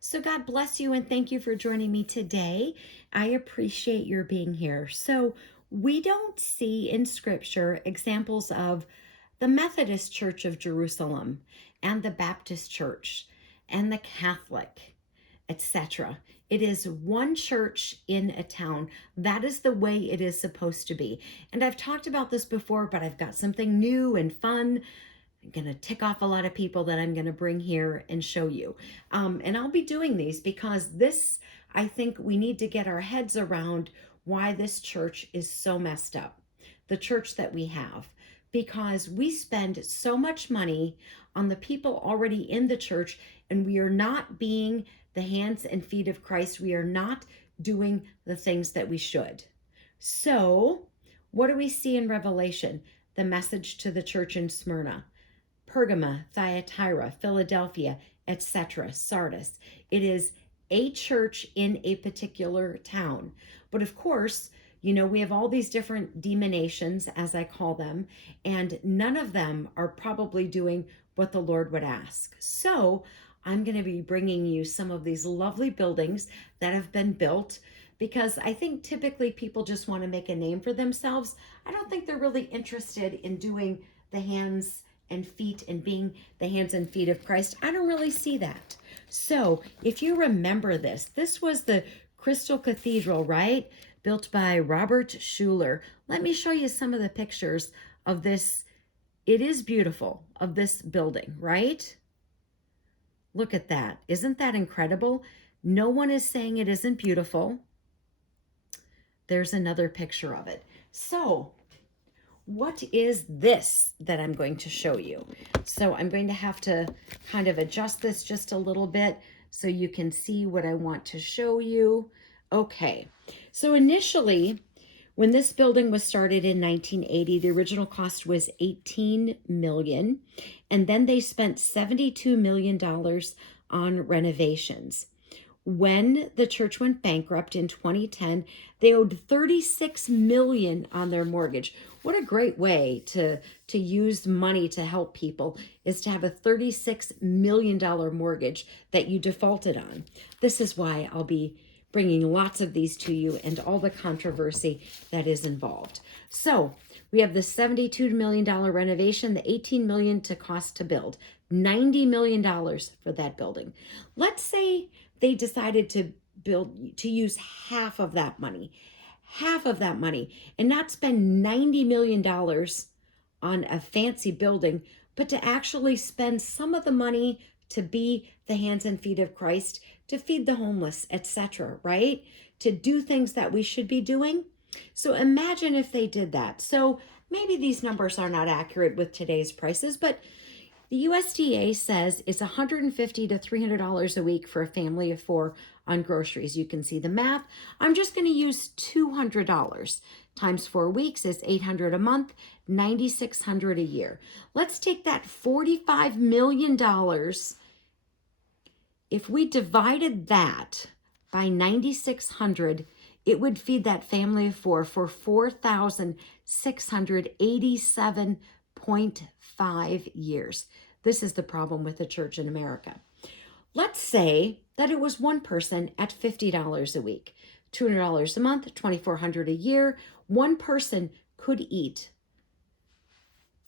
So, God bless you and thank you for joining me today. I appreciate your being here. So, we don't see in scripture examples of the Methodist Church of Jerusalem and the Baptist Church and the Catholic, etc. It is one church in a town. That is the way it is supposed to be. And I've talked about this before, but I've got something new and fun. I'm going to tick off a lot of people that I'm going to bring here and show you. And I'll be doing these because I think we need to get our heads around why this church is so messed up, the church that we have, because we spend so much money on the people already in the church, and we are not being the hands and feet of Christ. We are not doing the things that we should. So, what do we see in Revelation? The message to the church in Smyrna, Pergama, Thyatira, Philadelphia, etc., Sardis. It is a church in a particular town. But of course, we have all these different denominations, as I call them, and none of them are probably doing what the Lord would ask. So I'm going to be bringing you some of these lovely buildings that have been built because I think typically people just want to make a name for themselves. I don't think they're really interested in doing the hands and feet and being the hands and feet of Christ. I don't really see that. So if you remember this was the Crystal Cathedral, right? Built by Robert Schuller. Let me show you some of the pictures of this. It is beautiful, of this building, right? Look at that. Isn't that incredible? No one is saying it isn't beautiful. There's another picture of it. So what is this that I'm going to show you? So I'm going to have to kind of adjust this just a little bit so you can see what I want to show you. Okay, so initially, when this building was started in 1980, the original cost was $18 million, and then they spent $72 million on renovations. When the church went bankrupt in 2010, they owed $36 million on their mortgage. What a great way to use money to help people is to have a $36 million mortgage that you defaulted on. This is why I'll be bringing lots of these to you and all the controversy that is involved. So we have the $72 million renovation, the $18 million to cost to build, $90 million for that building. Let's say they decided to use half of that money, and not spend $90 million on a fancy building, but to actually spend some of the money to be the hands and feet of Christ, to feed the homeless, etc., right? To do things that we should be doing. So imagine if they did that. So maybe these numbers are not accurate with today's prices, but the USDA says it's $150 to $300 a week for a family of four on groceries. You can see the math. I'm just going to use $200 times 4 weeks is $800 a month, $9,600 a year. Let's take that $45 million. If we divided that by 9,600, it would feed that family of four for 4,687.5 years. This is the problem with the church in America. Let's say that it was one person at $50 a week, $200 a month, $2,400 a year. One person could eat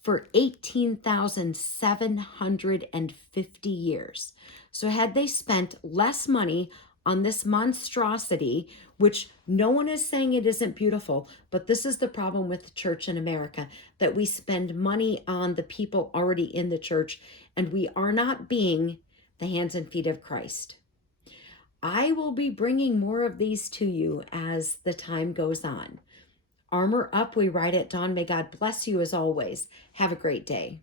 for 18,750 years. So had they spent less money on this monstrosity, which no one is saying it isn't beautiful, but this is the problem with the church in America, that we spend money on the people already in the church, and we are not being the hands and feet of Christ. I will be bringing more of these to you as the time goes on. Armor up, we ride at dawn. May God bless you as always. Have a great day.